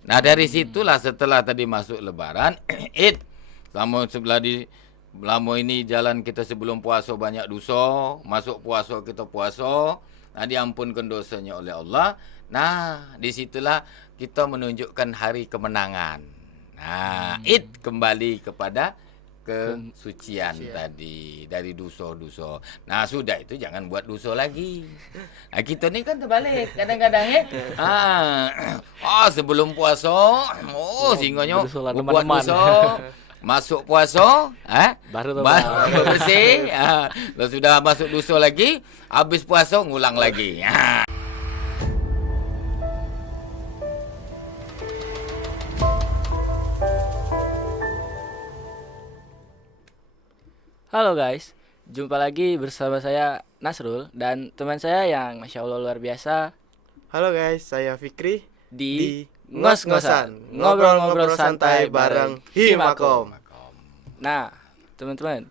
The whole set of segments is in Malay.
Nah dari situlah setelah tadi masuk Lebaran, Id, lama ini jalan kita sebelum puasa banyak dosa, masuk puasa kita puasa, nah diampunkan dosanya oleh Allah. Nah disitulah kita menunjukkan hari kemenangan. Nah Id kembali kepada kesucian tadi dari dosa-dosa. Nah sudah itu jangan buat dosa lagi. Nah kita ni kan terbalik kadang-kadang sebelum puasa, singgahnya berdosa berbuat teman-teman. dosa, masuk puasa, Baru tobat. bersih, kalau sudah masuk dosa lagi, habis puasa ngulang lagi. Halo guys, jumpa lagi bersama saya Nasrul dan teman saya yang Masya Allah luar biasa Halo guys, saya Fikri di Ngos-Ngosan, ngobrol-ngobrol santai bareng Himakom. Nah, teman-teman,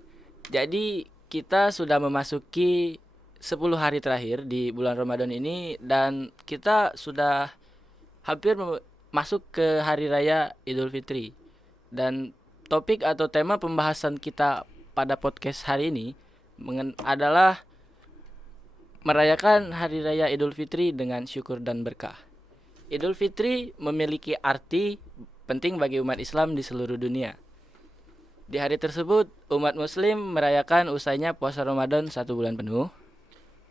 jadi kita sudah memasuki 10 hari terakhir di bulan Ramadan ini dan kita sudah hampir masuk ke Hari Raya Idul Fitri. Dan topik atau tema pembahasan kita pada podcast hari ini adalah merayakan Hari Raya Idul Fitri dengan syukur dan berkah. Idul Fitri memiliki arti penting bagi umat Islam di seluruh dunia. Di hari tersebut, umat Muslim merayakan usainya puasa Ramadan 1 bulan penuh.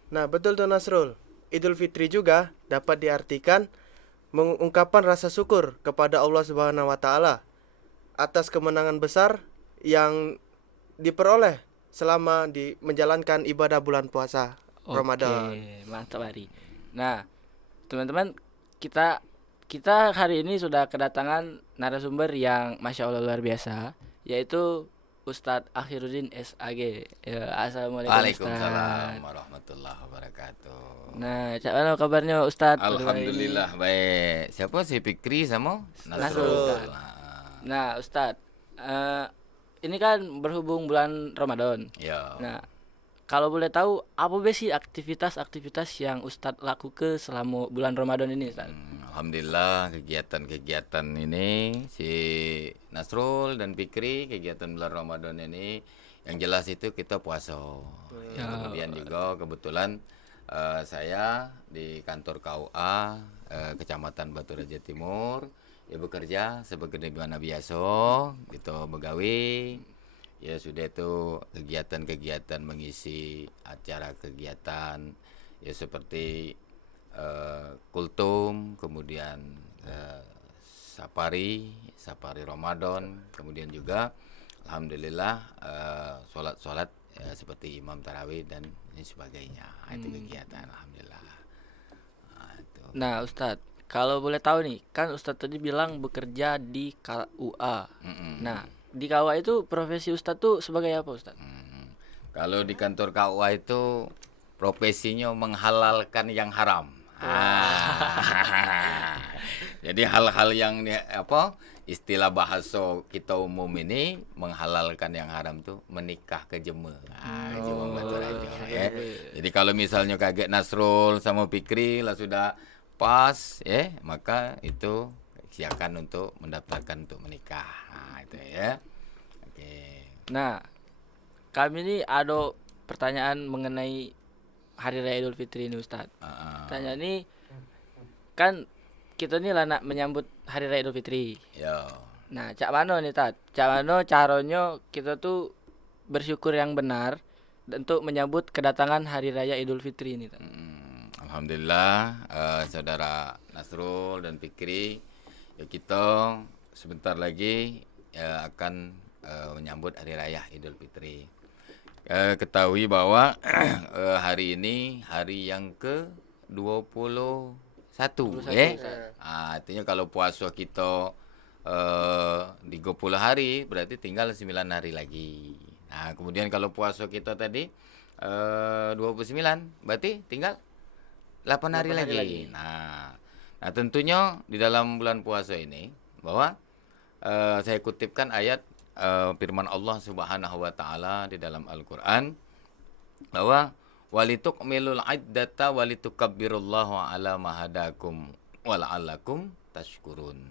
Nah betul tuh Nasrul, Idul Fitri juga dapat diartikan mengungkapkan rasa syukur kepada Allah Subhanahu wa Ta'ala atas kemenangan besar yang diperoleh selama menjalankan ibadah bulan puasa Ramadan. Oke, mantap hari. Nah, teman-teman, kita hari ini sudah kedatangan narasumber yang Masya Allah luar biasa, yaitu Ustadz Akhiruddin SAG. Ya, Assalamualaikum Waalaikumsalam Ustadz. warahmatullahi wabarakatuh. Nah, mana kabarnya Ustadz? Alhamdulillah baik. Siapa si Fikri sama Nasrul. Nah, Ustadz, ini kan berhubung bulan Ramadan. Ya. Nah, kalau boleh tahu apa sih aktivitas-aktivitas yang Ustadz lakukan selama bulan Ramadan ini, Ustadz? Alhamdulillah kegiatan-kegiatan ini si Nasrul dan Fikri, kegiatan bulan Ramadan ini yang jelas itu kita puasa. Kemudian juga kebetulan saya di kantor KUA Kecamatan Batu Raja Timur bekerja sebagai mana biasa gitu begawi. Ya sudah itu kegiatan-kegiatan mengisi acara kegiatan ya seperti kultum, kemudian safari Ramadan, kemudian juga alhamdulillah sholat seperti imam tarawih dan sebagainya. Itu kegiatan alhamdulillah. Nah, Ustadz, kalau boleh tahu nih, kan Ustadz tadi bilang bekerja di KUA. Nah, di KUA itu profesi Ustadz tuh sebagai apa, Ustadz? Kalau di kantor KUA itu profesinya menghalalkan yang haram. Jadi hal-hal yang istilah bahasa kita umum ini menghalalkan yang haram tuh menikah ke jema. Jadi kalau misalnya kaget Nasrul sama Fikri lah sudah pas maka itu silakan untuk mendaftarkan untuk menikah. Itu ya. Oke. Nah, kami ini ada pertanyaan mengenai Hari Raya Idul Fitri ini, Ustadz. Tanya ini kan kita nih lah nak menyambut Hari Raya Idul Fitri. Ya. Nah, cak mano nih, Tat? Cak mano caranya kita tuh bersyukur yang benar untuk menyambut kedatangan Hari Raya Idul Fitri ini, Tat? Alhamdulillah saudara Nasrul dan Fikri, ya kita sebentar lagi akan menyambut Hari Raya Idul Fitri. Ketahui bahwa hari ini hari yang ke-21 artinya kalau puasa kita 30 hari berarti tinggal 9 hari lagi. Nah, kemudian kalau puasa kita tadi 29 berarti tinggal 8 hari lagi. Nah, tentunya di dalam bulan puasa ini bahwa saya kutipkan ayat firman Allah Subhanahu wa taala di dalam Al-Qur'an bahwa walitukmilul iddata walitukabbirullaha ala ma hadakum wa la'allakum tashkurun.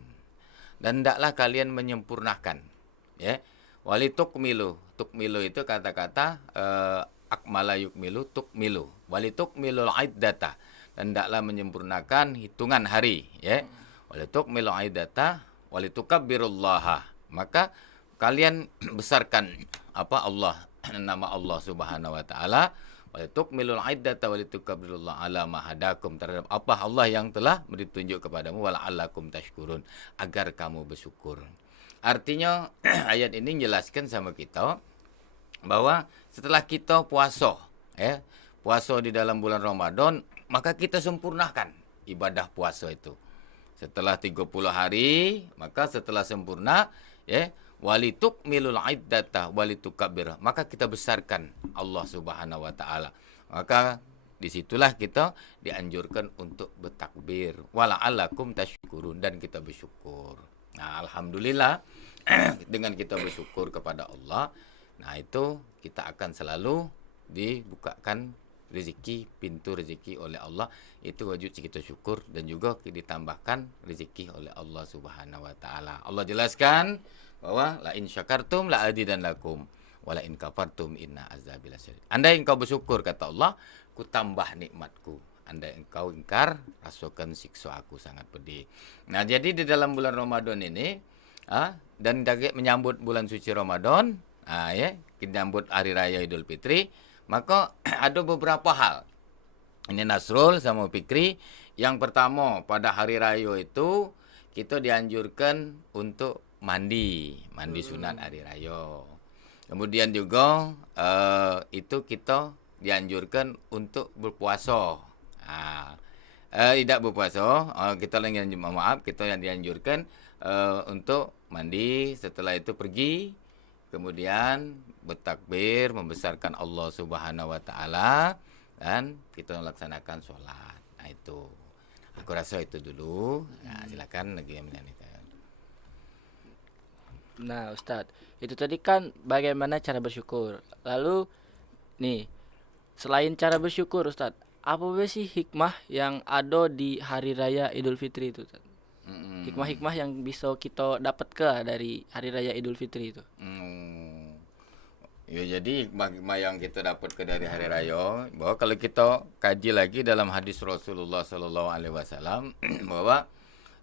dan hendaklah kalian menyempurnakan. Ya. Walitukmilu. Tukmilu itu kata-kata akmala yukmilu tukmilu. Walitukmilul iddata. Dan hendaklah menyempurnakan hitungan hari, ya. Walitukmilul iddata walitukabbirullaha. Maka kalian besarkan Allah, nama Allah Subhanahu wa taala. Walitukmilul iddata walitukabbirullaha ala ma hadakum, terhadap apa Allah yang telah ditunjuk kepadamu, wala'allakum tashkurun, agar kamu bersyukur. Artinya ayat ini menjelaskan sama kita bahwa setelah kita puasa, ya, puasa di dalam bulan Ramadan, maka kita sempurnakan ibadah puasa itu. Setelah 30 hari, maka setelah sempurna, ya, walitukmilul iddata walitukabbir, maka kita besarkan Allah Subhanahu wa taala. Maka disitulah kita dianjurkan untuk bertakbir, wala'allakum tashkurun, dan kita bersyukur. Nah, alhamdulillah dengan kita bersyukur kepada Allah, nah itu kita akan selalu dibukakan rezeki, pintu rezeki oleh Allah. Itu wajib kita syukur, dan juga ditambahkan rezeki oleh Allah Subhanahu wa taala. Allah jelaskan bahwa la in syakartum la azidannakum wa la in kafartum inna azabi lasyadid. Andai engkau bersyukur, kata Allah, ku tambah nikmatku. Andai engkau ingkar, rasakan siksa aku sangat pedih. Nah, jadi di dalam bulan Ramadan ini, dan menyambut bulan suci Ramadan, ya, kita menyambut hari raya Idul Fitri, maka ada beberapa hal. Ini Nasrul sama Fikri. Yang pertama, pada hari raya itu kita dianjurkan untuk mandi sunat hari raya. Kemudian juga itu kita dianjurkan untuk berpuasa. Tidak berpuasa, kita yang dianjurkan untuk mandi, setelah itu pergi, kemudian bertakbir, membesarkan Allah Subhanahu wa taala, dan kita melaksanakan sholat. Nah, itu aku rasa itu dulu. Nah, silakan lagi yang menyanyikan. Nah, Ustadz, itu tadi kan bagaimana cara bersyukur. Lalu nih, selain cara bersyukur, Ustadz, apa sih hikmah yang ada di hari raya Idul Fitri itu, Ustadz? Hikmah-hikmah yang bisa kita dapat dari hari raya Idul Fitri itu. Ya, jadi hikmah yang kita dapat dari hari raya, bahwa kalau kita kaji lagi dalam hadis Rasulullah Sallallahu Alaihi Wasallam, bahwa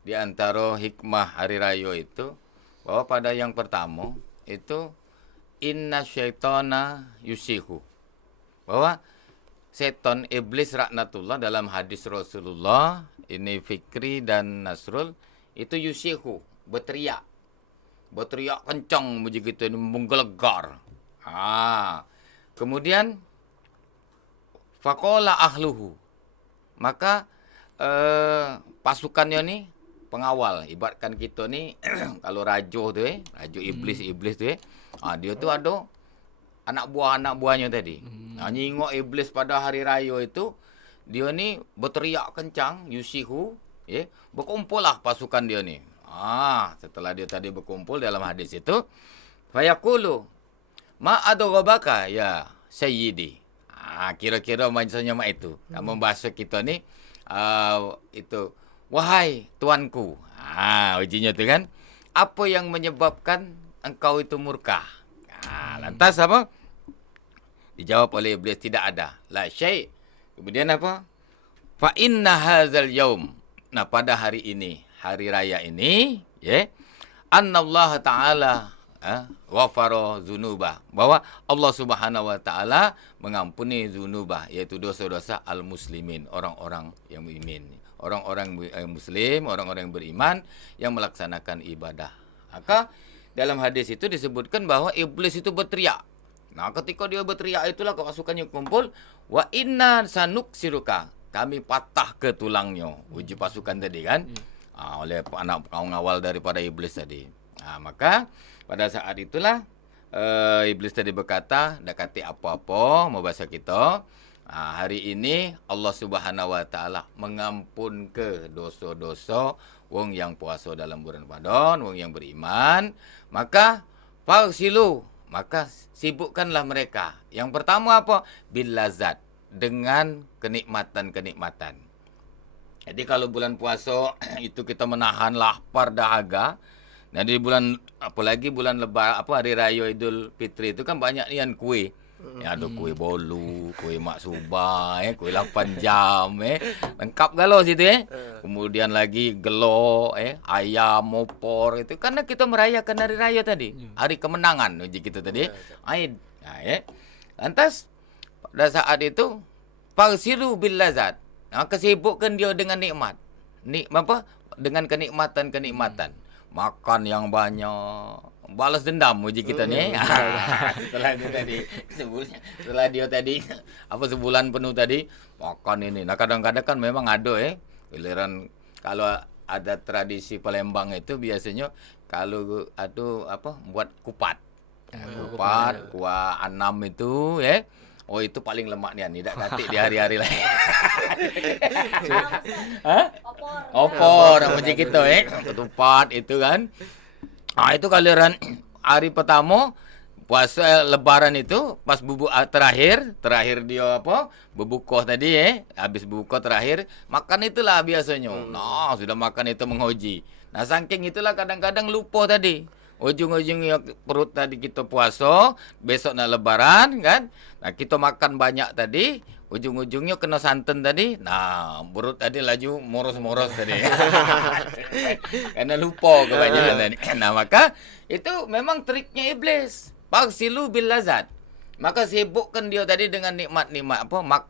di antara hikmah hari raya itu, bahwa pada yang pertama itu inna syaitana yusihu, bahwa setan, iblis laknatullah, dalam hadis Rasulullah ini Fikri dan Nasrul, itu yusihu, berteriak kencang begitu, menggelegar. Kemudian faqala ahluhu, maka pasukannya nih, pengawal, ibaratkan kita nih kalau raja iblis tuh, dia tuh ada anak buahnya tadi. Nyingok iblis pada hari raya itu, dia ni berteriak kencang, yusihu, ya, berkumpullah pasukan dia ni. Setelah dia tadi berkumpul dalam hadis itu, fayaqulu ma adghobaka ya sayyidi. Kira-kira maksudnya itu. Kamu bahasa kita ni itu, wahai tuanku. Ujinya tu kan, apa yang menyebabkan engkau itu murka? Lantas apa? Dijawab oleh iblis, tidak ada. La syai'. Kemudian apa? Fa inna hadzal yaum. Nah, pada hari ini, hari raya ini, ya, annallaha ta'ala ghafara dzunubah, bahwa Allah Subhanahu wa taala mengampuni dzunubah, yaitu dosa-dosa al-muslimin, orang-orang yang beriman, orang-orang muslim, orang-orang yang beriman yang melaksanakan ibadah. Maka dalam hadis itu disebutkan bahwa iblis itu berteriak. Nah, ketika dia berteriak itulah pasukannya kumpul, wa inna sanuksiruka, kami patah ke tulangnya. Uji pasukan tadi kan, oleh anak pengawal daripada iblis tadi. Maka pada saat itulah iblis tadi berkata, dak kati apa-apa mau bahasa kita. Hari ini Allah Subhanahu wa taala mengampun ke dosa-dosa wong yang puasa dalam bulan Ramadan, wong yang beriman. Maka fagsilu, maka sibukkanlah mereka. Yang pertama apa? Bil lazat, dengan kenikmatan-kenikmatan. Jadi kalau bulan puasa itu kita menahan lapar dahaga, Nah di bulan apalagi bulan hari raya Idul Fitri itu kan banyak nian kue. Ya ada kue bolu, kue mak subah, kue 8 jam, lengkap galau situ Kemudian lagi gelo, ayam, opor itu karena kita merayakan hari raya tadi, hari kemenangan uji kita tadi. Aid. Nah, lantas pada saat itu fasiru bil lazat. Nah, kesibukkan dia dengan nikmat. Dengan kenikmatan-kenikmatan. Makan yang banyak, balas dendam uji kita nih. Setelah itu tadi setelah dia tadi sebulan penuh tadi makan ini. Nah, kadang-kadang kan memang ada giliran kalau ada tradisi Palembang itu biasanya kalau buat kupat. Kupat, kuah anam itu oh itu paling lemak nih, tidak katik di hari-hari lain. Opor, macam gitu ketupat itu kan. Itu kaliran hari pertama puasa lebaran itu pas bubuk terakhir dia berbuka tadi habis berbuka terakhir makan itulah biasanya. Nah, sudah makan itu menghoji. Nah, saking itulah kadang-kadang lupa tadi. Ujung-ujungnya perut tadi kita puasa, besok nak lebaran kan. Nah, kita makan banyak tadi, ujung-ujungnya kena santan tadi. Nah, perut tadi laju moros-moros tadi. Karena lupa kebanyakan tadi. Nah, maka itu memang triknya iblis. Fagsilu bil lazat. Maka sibukkan dia tadi dengan nikmat-nikmat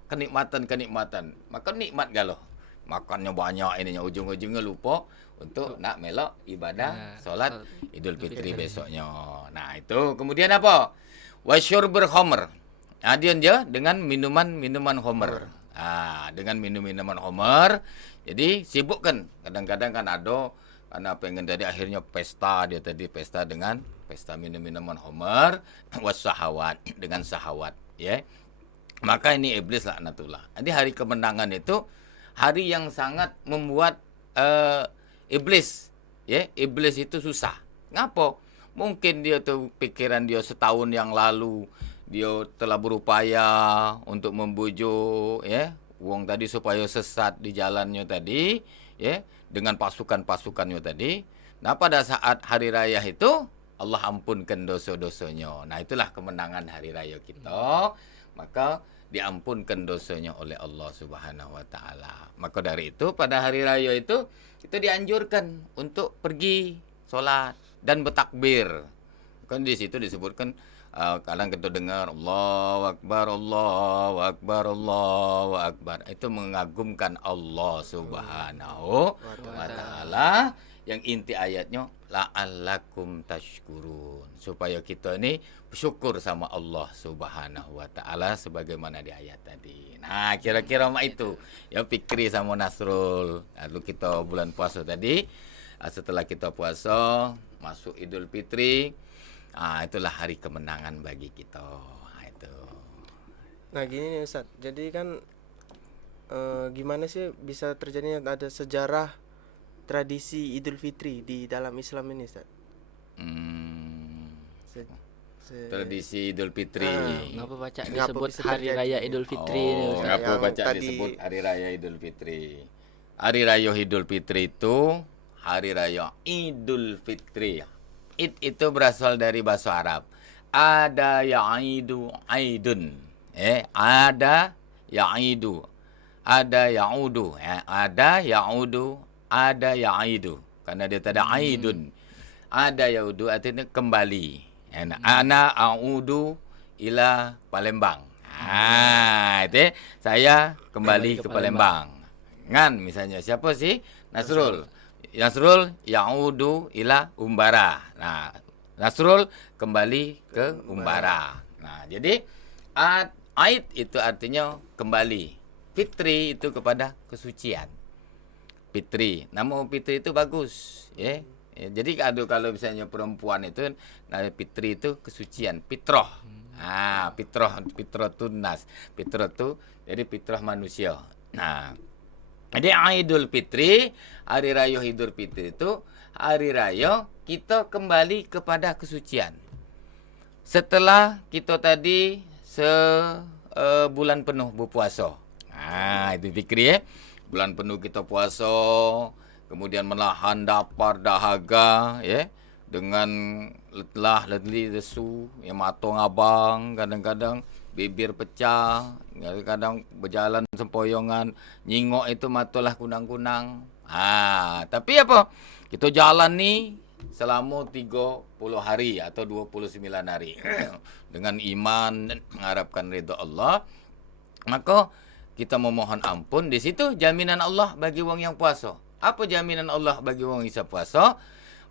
kenikmatan-kenikmatan. Maka nikmat galau. Makannya banyak ininya, ujung-ujungnya lupa untuk nak melok ibadah solat Idul Fitri besoknya. Nah, itu kemudian apa? Wasyurbul khamr. Dia dengan minuman khamr. Dengan minuman khamr. Jadi sibukkan. Kadang-kadang kan ada karena pengen tadi akhirnya pesta dengan pesta minuman khamr wasahawat dengan sahawat Maka ini iblis laknatullah. Jadi hari kemenangan itu hari yang sangat membuat iblis itu susah. Ngapa? Mungkin dia tuh pikiran dia setahun yang lalu dia telah berupaya untuk membujuk wong tadi supaya sesat di jalannya tadi dengan pasukannya tadi. Nah, pada saat hari raya itu Allah ampunkan dosa-dosanya. Nah, itulah kemenangan hari raya kita. Maka diampunkan dosanya oleh Allah Subhanahu wa taala. Maka dari itu pada hari raya itu kita dianjurkan untuk pergi solat dan bertakbir. Kan di situ disebutkan kadang kita dengar Allahu Akbar, Allahu Akbar, Allahu Akbar. Itu mengagumkan Allah Subhanahu wa taala. Yang inti ayatnya la'allakum tashkurun, supaya kita ini bersyukur sama Allah Subhanahu wa taala sebagaimana di ayat tadi. Nah, kira-kira itu Fikri sama Nasrul. Lalu kita bulan puasa tadi, setelah kita puasa masuk Idul Fitri, itulah hari kemenangan bagi kita. Itu. Nah, gini nih Ustaz. Jadi kan gimana sih bisa terjadinya ada sejarah tradisi Idul Fitri di dalam Islam ini, Ustaz? Tradisi Idul Fitri. Ngapa baca disebut hari raya Idul Fitri ini, Ustaz? Ngapa baca disebut hari raya Idul Fitri? Hari raya Idul Fitri itu hari raya Idul Fitri. Itu berasal dari bahasa Arab. Ada ya'idu aidun. Ada ya'idu. Ada ya'udu. Ada ya'udu. Ada ya'idu. Karena dia tak ada aidun. Ada ya'udu artinya kembali. Ana a'udu ila Palembang. Itu saya kembali ke Palembang. Ngan misalnya siapa sih? Nasrul ya'udu ila Umbara. Nah, Nasrul kembali ke Umbara. Nah, jadi aid itu artinya kembali. Fitri itu kepada kesucian. Fitri. Nama Fitri itu bagus, Jadi kalau misalnya perempuan itu Fitri itu kesucian, fitrah. Fitrah itu nas. Fitrah itu jadi fitrah manusia. Nah, jadi Idul Fitri, hari raya Idul Fitri itu hari raya kita kembali kepada kesucian. Setelah kita tadi sebulan penuh berpuasa. Itu Fikri bulan penuh kita puasa, kemudian menahan dapar dahaga, dengan letlah, letli, lesu, yang mata ngabang, kadang-kadang bibir pecah, kadang-kadang berjalan sempoyongan, nyingok itu matalah kunang-kunang. Tapi apa? Kita jalan nih selama 30 hari atau 29 hari dengan iman dan mengharapkan ridha Allah, maka kita memohon ampun. Di situ jaminan Allah bagi wong yang puasa. Apa jaminan Allah bagi wong yang puasa?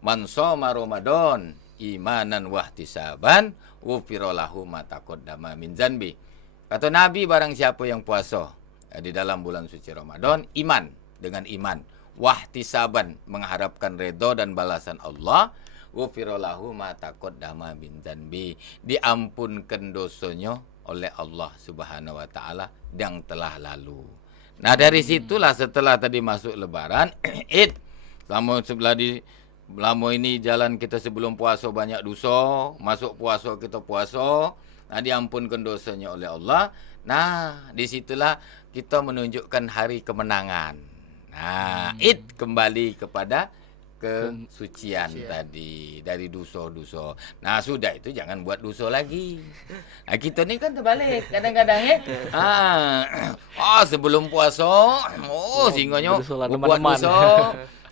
Man shoma Ramadan imanan wahtisaban ghufira lahu ma taqaddama min dzanbi. Kata Nabi, barang siapa yang puasa di dalam bulan suci Ramadan, iman, dengan iman, wahtisaban, mengharapkan redha dan balasan Allah, ghufira lahu ma taqaddama min dzanbi, diampunkan dosanya oleh Allah Subhanahu wa taala yang telah lalu. Nah, dari situlah setelah tadi masuk lebaran, Id, lama ini jalan kita sebelum puasa banyak dosa, masuk puasa kita puasa, nah diampunkan dosanya oleh Allah. Nah, disitulah kita menunjukkan hari kemenangan. Nah, Id kembali kepada kesucian tadi dari dosa-dosa. Nah, sudah itu jangan buat dosa lagi. Nah, kita ni kan terbalik kadang-kadang sebelum puasa, singgahnya buat dosa.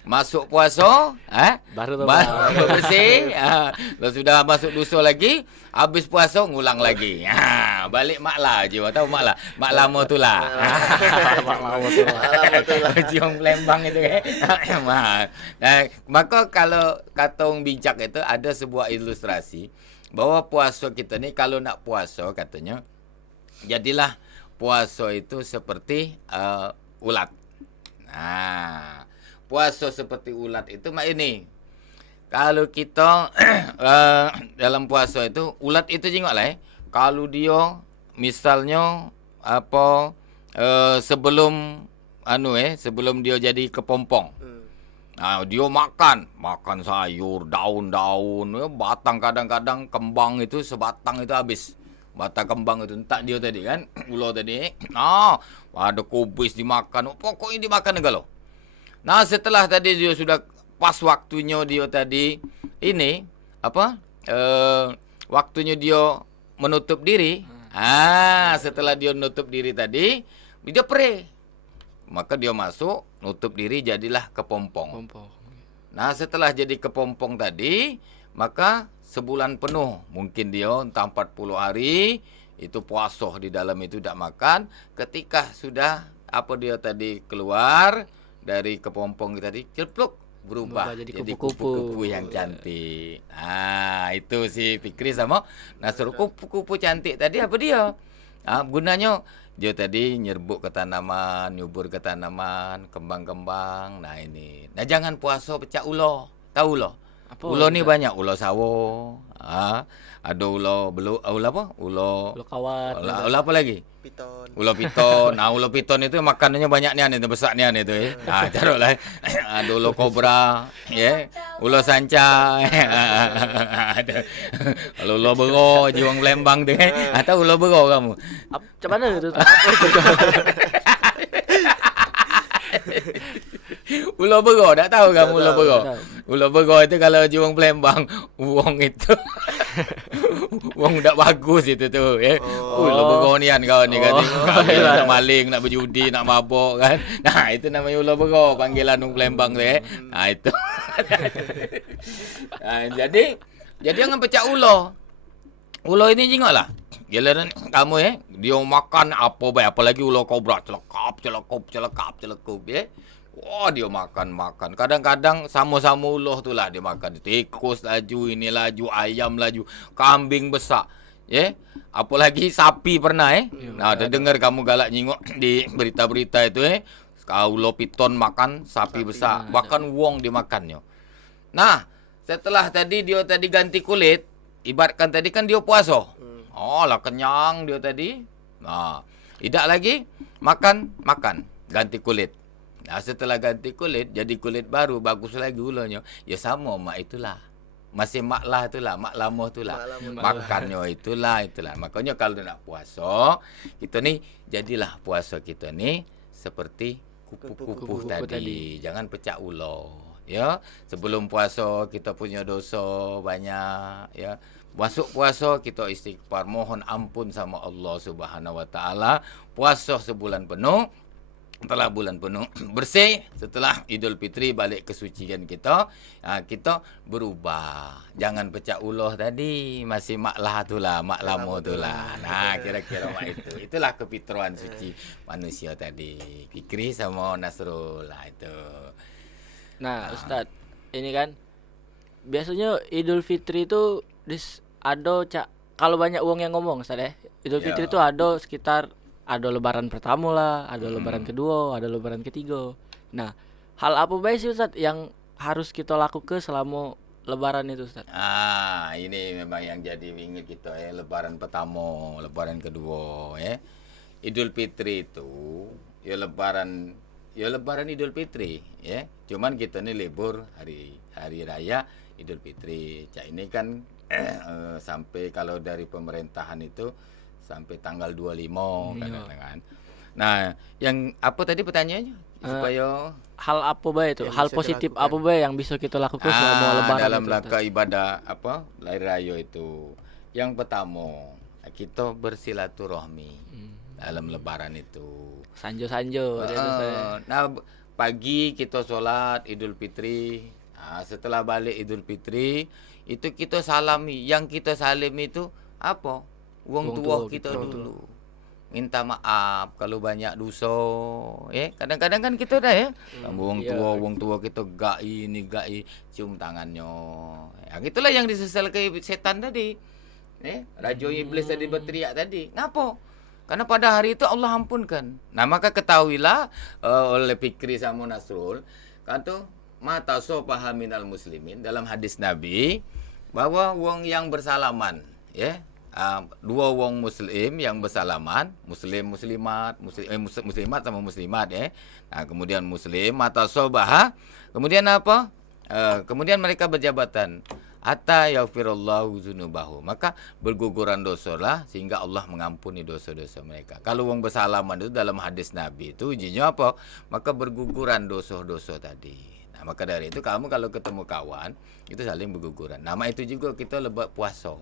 Masuk puasa, baru bersih. Kalau sudah masuk dosa lagi, habis puasa ngulang lagi. Balik maklah je, tahu maklah. Mak lama tu lah. Mak lama tu lah. Cium Palembang itu maka kalau kata orang bijak itu ada sebuah ilustrasi bahwa puasa kita ni kalau nak puasa katanya, jadilah puasa itu seperti ulat. Puasa seperti ulat itu mak ini. Kalau kita dalam puasa itu, ulat itu jengoklah kalau dia misalnya sebelum sebelum dia jadi kepompong. Dia makan sayur, daun-daun, batang, kadang-kadang kembang itu sebatang itu habis. Batang kembang itu entak dia tadi kan, ular tadi. Ada kubis dimakan, pokoknya dimakan kalau. Nah, setelah tadi dia sudah pas waktunya dia tadi waktunya dia menutup diri. Setelah dia menutup diri tadi, dia pray. Maka dia masuk, nutup diri, jadilah kepompong. Nah, setelah jadi kepompong tadi, maka sebulan penuh, mungkin dia entah 40 hari, itu puasa di dalam itu tidak makan. Ketika sudah dia tadi keluar dari kepompong tadi, cepluk, berubah jadi kupu-kupu yang cantik. Itu si Fikri sama Nasrul. Kupu-kupu cantik tadi apa dia? Gunanya dia tadi nyerbuk ke tanaman, nyubur ke tanaman, kembang-kembang. Nah ini. Nah, jangan puasa pecah ulo. Tahu ulo? Ulo ni banyak, ulo sawo. Ada ulo beluk, ulo apa? Ulo kawat. Ulo apa lagi? Piton. Ulo piton. Nah, ulo piton itu makanannya banyak nian itu, besar nian itu taruhlah. Ada ulo kobra, ulo sanca. Ada. Kalau ulo bero jiwang Palembang tu atau ulo bero kamu. Macam mana tu? Ulo bero, tak tahu kamu ulo bero? Ulo bero itu kalau jiwang Palembang, wong itu wong tak bagus itu tu. Ulo bero nian kau ni kan. Nak maling, nak berjudi, nak mabuk kan. Nah, itu namanya ulo bero, panggilan orang Palembang tu Nah, itu. Jadi jangan pecah ulo. Ulo ini jengoklah. Giliran kamu dia makan apa baik, apalagi ulo kobra, celekap. Dia makan. Kadang-kadang sama-sama ulo tu lah dia makan. Tikus laju, ini laju, ayam laju, kambing besar. Apalagi sapi pernah Nah, ada dengar kamu galak nyingok di berita-berita itu ulo piton makan sapi besar, bahkan wong dimakannya. Nah, setelah tadi dia ganti kulit, ibaratkan tadi kan dia puasa. Lah kenyang dia tadi. Nah, tidak lagi makan, ganti kulit. Nah, setelah ganti kulit, jadi kulit baru, bagus lagi ulonya. Ya sama mak itulah. Masih mak lah itulah, mak lama itulah. Makannya itulah. Makanya kalau nak puasa, kita ni jadilah puasa kita ni seperti kupu-kupu tadi. Jangan pecah ulo. ya. Sebelum puasa kita punya dosa banyak, ya. Masuk puasa kita istighfar, mohon ampun sama Allah Subhanahu wa taala. Puasa sebulan penuh, setelah bulan penuh bersih, setelah Idul Fitri balik kesucian kita, kita berubah. Jangan pecah ulah tadi, masih maklah itulah, mak lama itulah. Nah, kira-kira mak itu. Itulah kefitraan suci manusia tadi. Fikri sama Nasrul lah itu. Nah, Ustadz, ini kan biasanya Idul Fitri itu ada kalau banyak uang yang ngomong, Ustadz ya. Idul Fitri itu ada sekitar ada lebaran pertama lah, ada lebaran kedua, ada lebaran ketiga. Nah, hal apa baik sih Ustadz yang harus kita lakukan selama lebaran itu Ustadz? Ini memang yang jadi ingat kita ya, lebaran pertama, lebaran kedua ya. Idul Fitri itu ya lebaran Idul Fitri ya. Cuman kita ini libur hari raya Idul Fitri. Ini kan sampai kalau dari pemerintahan itu sampai tanggal 25 kan. Nah, yang apa tadi pertanyaannya? Supaya hal apa baik itu? Hal positif apa baik yang bisa kita lakukan selama lebaran dalam itu, rangka ibadah Hari Raya itu. Yang pertama, kita bersilaturahmi dalam lebaran itu. Sanjo-sanjo. Nah, pagi kita sholat Idul Fitri. Setelah balik Idul Fitri, itu kita salami. Yang kita salim itu apa? Wong tua kita dulu. Minta maaf kalau banyak dosa. Kadang-kadang kan kita dah ya. Wong tua kita gai cium tangannya. Itulah yang disesalkan setan tadi. Raja iblis tadi berteriak tadi. Ngapa? Karena pada hari itu Allah ampunkan. Nah, maka ketahuilah oleh Fikri sama Nasrul, kata mata so pahaminal muslimin dalam hadis Nabi bahwa wong yang bersalaman, dua wong muslim yang bersalaman, muslimat sama muslimat ya. Nah, kemudian muslim mata sobaha, kemudian apa? Kemudian mereka berjabatan hatta yaghfirallahu dzunubahu, maka berguguran dosa lah sehingga Allah mengampuni dosa-dosa mereka. Kalau wong bersalaman itu dalam hadis Nabi itu ujinya apa? Maka berguguran dosa-dosa tadi. Nah, maka dari itu kamu kalau ketemu kawan itu saling berguguran. Nama itu juga kita puasa.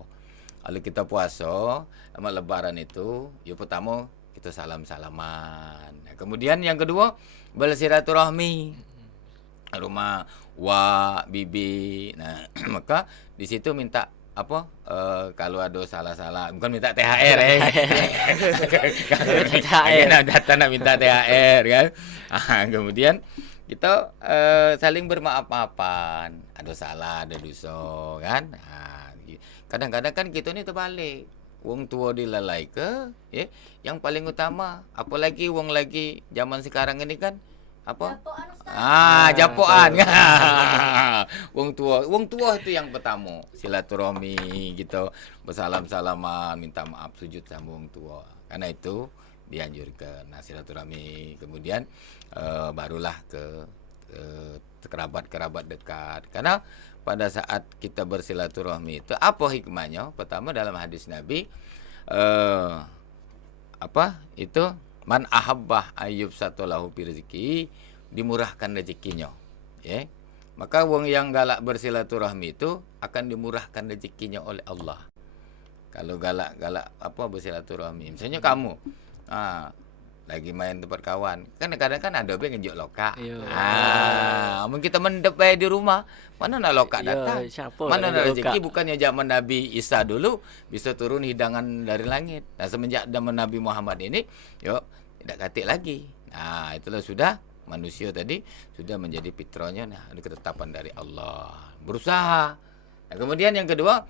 Kalau kita puasa sama lebaran itu, ya pertama kita salam-salaman. Nah, kemudian yang kedua bersilaturahmi. Rumah bibi. Nah, maka di situ minta apa? Kalau ada salah-salah, bukan minta THR Kalau datang nak minta THR kan. Kemudian kita saling bermaaf-maafan. Ada salah, ada dosa kan. Kadang-kadang kan kita ni terbalik. Wong tua dilalai ke, yang paling utama, apalagi wong lagi zaman sekarang ini kan apa? Japoan. Wong tua itu yang pertama, silaturahmi gitu, bersalam-salaman, minta maaf, sujud sama wong tua. Karena itu dianjurkan. Nah, silaturahmi, kemudian barulah ke kerabat-kerabat dekat. Karena pada saat kita bersilaturahmi itu apa hikmahnya? Pertama dalam hadis Nabi itu man ahabbah ayyub satolahu rezeki, dimurahkan rezekinya. Maka wong yang galak bersilaturahmi itu akan dimurahkan rezekinya oleh Allah. Kalau galak bersilaturahmi. Misalnya kamu lagi main tempat kawan, kan kadang-kadang kan ada yang ngejuk loka. Mungkin kita mendep di rumah, mana nak loka datang? Mana nak rezeki? Bukannya zaman Nabi Isa dulu bisa turun hidangan dari langit. Nah, semenjak zaman Nabi Muhammad ini, tidak katik lagi. Nah, itulah sudah manusia tadi sudah menjadi fitrahnya. Nah, ada ketetapan dari Allah. Berusaha. Nah, kemudian yang kedua,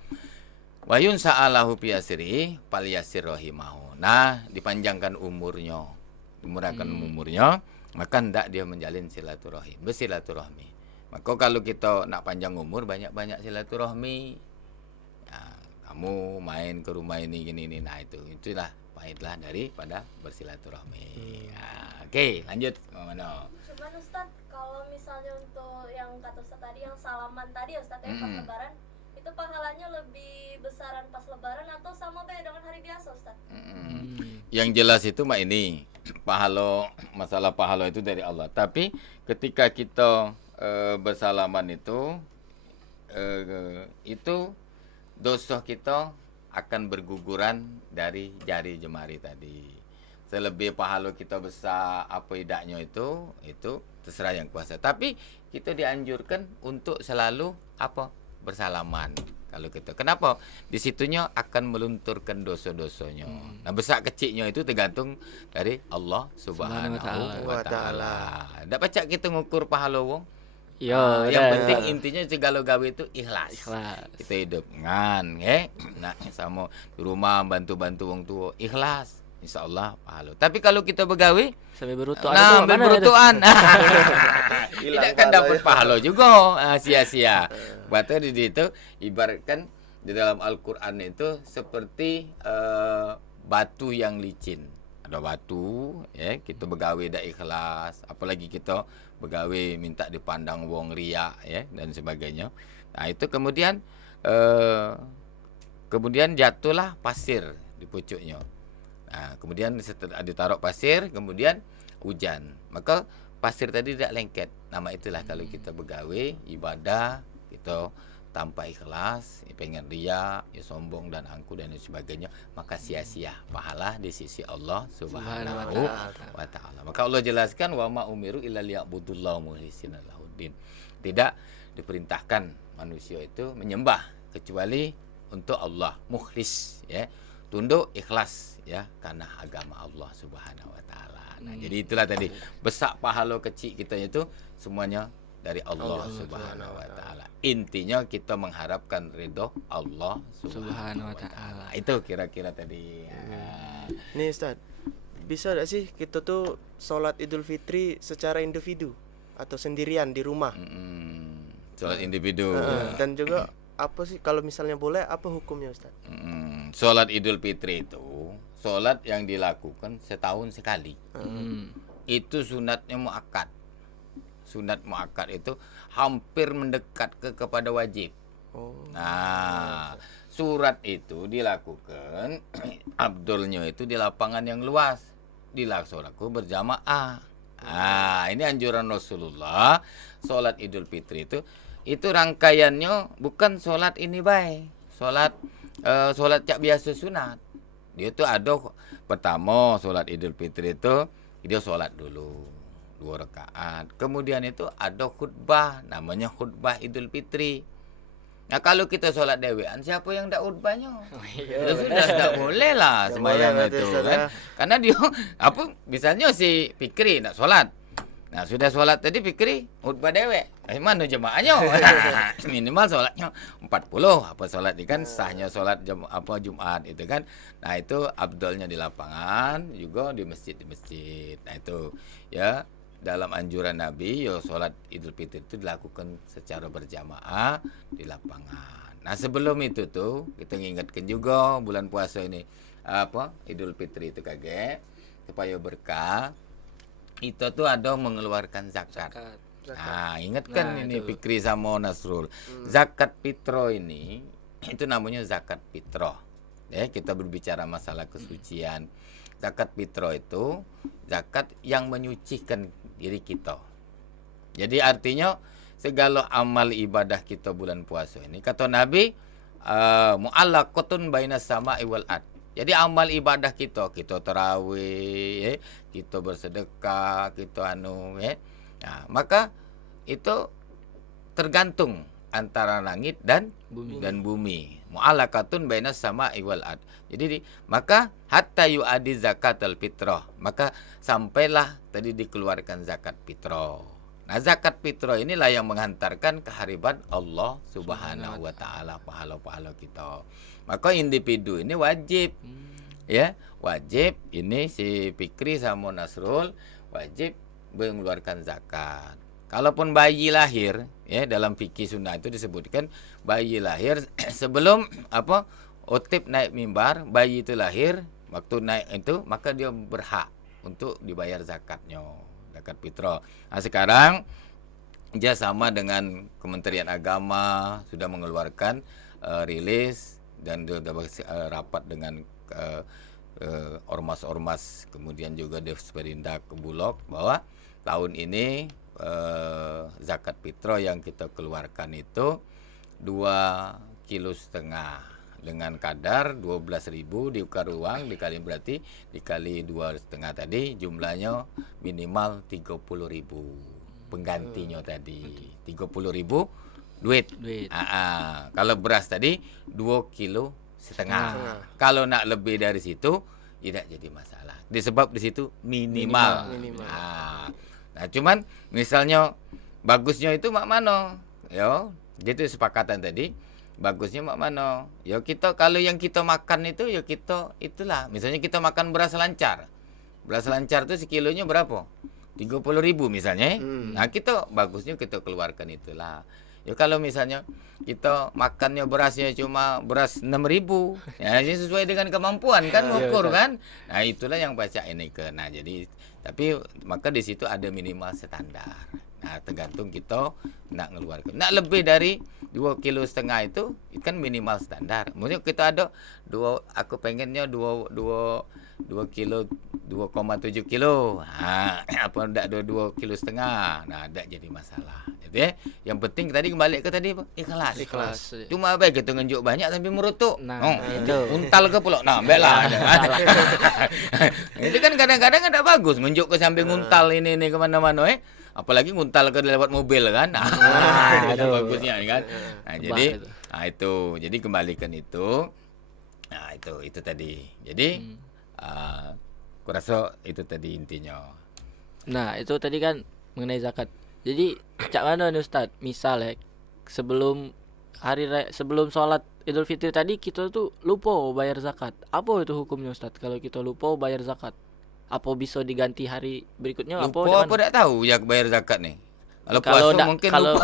wayun sa'alahu biasri falyasir rahimahu. Nah, dipanjangkan umurnya. Dimurahkan umurnya, maka hendak dia menjalin silaturahim, bersilaturahmi. Maka kalau kita nak panjang umur, banyak-banyak silaturahmi. Nah, kamu main ke rumah ini gini. Nah, itulah pahitlah daripada bersilaturahmi. Oke, lanjut mana? Cuman Ustadz, kalau misalnya untuk yang kata Ustadz tadi, yang salaman tadi Ustadz pas lebaran, itu pahalanya lebih besaran pas lebaran atau sama beda dengan hari biasa Ustadz? Yang jelas itu ini masalah pahala itu dari Allah. Tapi ketika kita bersalaman itu dosa kita akan berguguran dari jari jemari tadi. Selebih pahala kita besar apa tidaknya itu terserah yang kuasa. Tapi kita dianjurkan untuk selalu bersalaman. Kalau kita, kenapa? Di situnya akan melunturkan dosa-dosanya. Nah, besar kecilnya itu tergantung dari Allah Subhanahu wa taala. Ndak pacak kita ngukur pahala wong. Yang penting intinya segala gawe itu ikhlas. Kita hidup ngan, nah sama di rumah bantu-bantu wong tua, ikhlas. Insyaallah pahala. Tapi kalau kita begawe sampai berutuan, tidak akan dapat pahala juga, sia-sia. Berarti di situ ibaratkan di dalam Al-Qur'an itu seperti batu yang licin. Ada batu, kita begawe dak ikhlas, apalagi kita begawe minta dipandang wong riak, dan sebagainya. Nah, itu kemudian jatuhlah pasir di pucuknya. Nah, kemudian setelah ditaruh pasir, kemudian hujan. Maka pasir tadi tidak lengket. Nama itulah kalau kita begawe ibadah, kita tanpa ikhlas, pengen ria, sombong dan angku dan sebagainya, maka sia-sia pahala di sisi Allah Subhanahu wa taala. Maka Allah jelaskan wa ma umiru illa liya'budullaha mukhlishina lahuddin. Tidak diperintahkan manusia itu menyembah kecuali untuk Allah, mukhlis, tunduk ikhlas, karena agama Allah Subhanahu wa taala. Nah, jadi itulah tadi besar pahala kecil kita itu semuanya dari Allah Subhanahu wa taala. Intinya kita mengharapkan ridho Allah Subhanahu wa taala. Itu kira-kira tadi. Nih Ustaz, bisa enggak sih kita tuh sholat Idul Fitri secara individu atau sendirian di rumah? Sholat individu. Dan juga apa sih kalau misalnya boleh, apa hukumnya Ustaz? Sholat Idul Fitri itu sholat yang dilakukan setahun sekali. Itu sunatnya muakkad. Sunat muakkad itu hampir mendekat kepada wajib. Nah, surat itu dilakukan abdulnya itu di lapangan yang luas, dilaksanakan berjamaah. Ini anjuran Rasulullah. Sholat Idul Fitri itu rangkaiannya bukan sholat ini baik, sholat cak biasa sunat. Dia tuh ada pertama sholat Idul Fitri itu dia sholat dulu 2 rakaat. Kemudian itu ada khutbah, namanya khutbah Idul Fitri. Nah, kalau kita sholat dewean, siapa yang ndak khutbahnya? Sudah ndak boleh lah sembahyang itu kan. Karena dia misalnya si Fikri ndak sholat. Nah, sudah sholat tadi Fikri khutbah dewek. Mana jemaahnya? Minimal sholatnya 40. Sholat ini kan sahnya sholat Jumat itu kan. Nah, itu abdolnya di lapangan, juga di masjid. Nah, itu dalam anjuran Nabi, sholat Idul Fitri itu dilakukan secara berjamaah di lapangan. Nah, sebelum itu tuh kita ingatkan juga bulan puasa ini Idul Fitri itu supaya berkah. Itu tuh ada mengeluarkan zakat. Nah, ingatkan ini Fikri sama Nasrul. Zakat fitrah ini itu namanya zakat fitrah. Kita berbicara masalah kesucian. Zakat fitrah itu zakat yang menyucikan diri kita. Jadi artinya segala amal ibadah kita bulan puasa ini kata Nabi mu'allaqatun bainas sama'i wal ard. Jadi amal ibadah kita tarawih, kita bersedekah, kita Nah, maka itu tergantung antara langit dan bumi. Mu'allaqatun bainas sama'i wal ard. Jadi maka hatta yu'adi zakatul fitrah. Maka sampailah tadi dikeluarkan zakat fitrah. Nah, zakat fitrah inilah yang menghantarkan kehariban Allah Subhanahu wa taala pahala-pahala kita. Maka individu ini wajib wajib ini si Fikri sama Nasrul wajib mengeluarkan zakat. Kalaupun bayi lahir dalam fikih sunnah itu disebutkan bayi lahir sebelum otib naik mimbar, bayi itu lahir, waktu naik itu maka dia berhak untuk dibayar zakatnya, zakat fitrah. Nah, sekarang dia sama dengan Kementerian Agama sudah mengeluarkan rilis dan sudah rapat dengan ormas-ormas, kemudian juga Devsperindak ke Bulog bahwa tahun ini zakat fitrah yang kita keluarkan itu 2,5 kilo dengan kadar 12.000 diukar uang dikali berarti dikali 2,5 tadi jumlahnya minimal 30.000 penggantinya tadi 30.000 duit. Kalau beras tadi 2,5 kilo. Kalau nak lebih dari situ tidak jadi masalah. Disebab di situ minimal. Nah, cuman misalnya bagusnya itu mak mano, yo. Gitu sepakatan tadi. Bagusnya mak mano. Ya kita kalau yang kita makan itu ya kita itulah. Misalnya kita makan beras lancar. Beras lancar itu sekilonya berapa? 30.000 misalnya. Nah, kita bagusnya kita keluarkan itulah. Ya kalau misalnya kita makannya berasnya cuma beras 6.000, ya sesuai dengan kemampuan kan mengukur kan. Nah, itulah yang baca ini ke. Nah, jadi tapi maka di situ ada minimal standar. Nah, tergantung kita nak ngeluarkan. Nak lebih dari 2,5 kilo itu kan minimal standar. Maksudnya kita ada aku pengennya 2 kilo 2,7 kilo. Nah, apa ndak ada 2,5 kilo. Nah, ndak jadi masalah. Jadi yang penting tadi kembali ke tadi ikhlas. Cuma baik kita ngenjuk banyak sampai merutuk. Itu. Untal ke pula. Nah, belah. Itu kan kadang-kadang ada bagus ngenjuk ke sampai nguntal ini kemana-mana apalagi nguntal ke lewat mobil kan. Itu bagusnya kan. Nah, jadi itu. Jadi kembalikan itu. Nah, itu tadi. Jadi aku rasa itu tadi intinya. Nah, itu tadi kan mengenai zakat. Jadi, cak mana nih Ustaz? Misal sebelum sebelum sholat Idul Fitri tadi kita tuh lupa bayar zakat. Apa itu hukumnya Ustaz? Kalau kita lupa bayar zakat, apa bisa diganti hari berikutnya? Lupa apa tak tahu ya bayar zakat nih? Kalau puasa mungkin kalau